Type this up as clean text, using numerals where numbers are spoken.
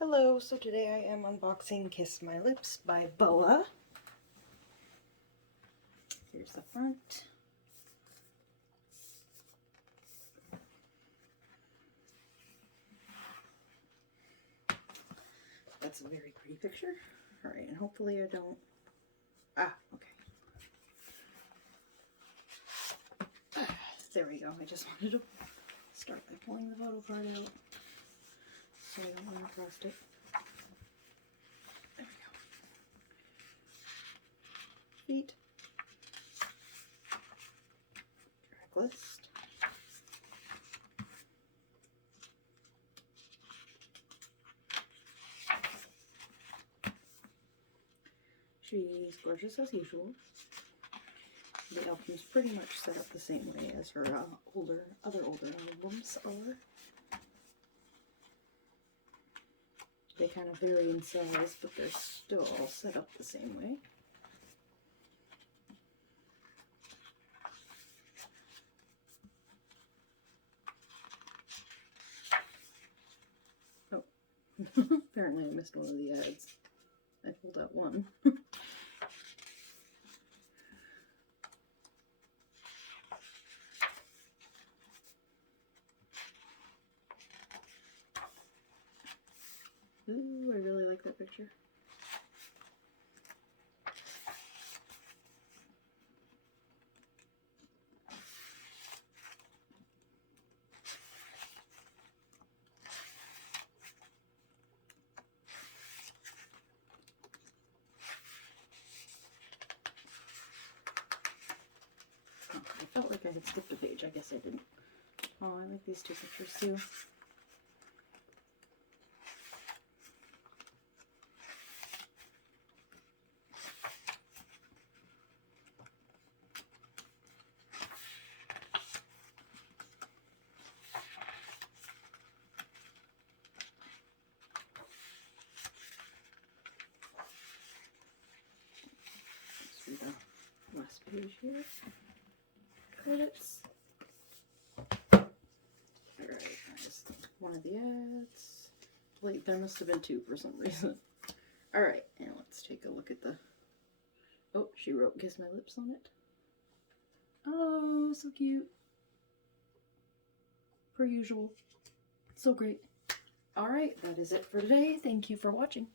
Hello, so today I am unboxing Kiss My Lips by BoA. Here's the front. That's a very pretty picture. Alright, and hopefully I don't... okay. There we go. I just wanted to start by pulling the photo card out so I don't run across it. There we go. Feet. Track list. She's gorgeous as usual. The album's pretty much set up the same way as her other older albums are. They kind of vary in size, but they're still all set up the same way. Oh, apparently I missed one of the ads. I pulled out one. Ooh, I really like that picture. Oh, I felt like I had skipped a page. I guess I didn't. Oh, I like these two pictures too. Let's read the last page here. Credits. Alright, just one of the ads. Wait, there must have been two for some reason. Alright, and let's take a look at the... Oh, she wrote Kiss My Lips on it. Oh, so cute. Per usual. So great. Alright, that is it for today. Thank you for watching.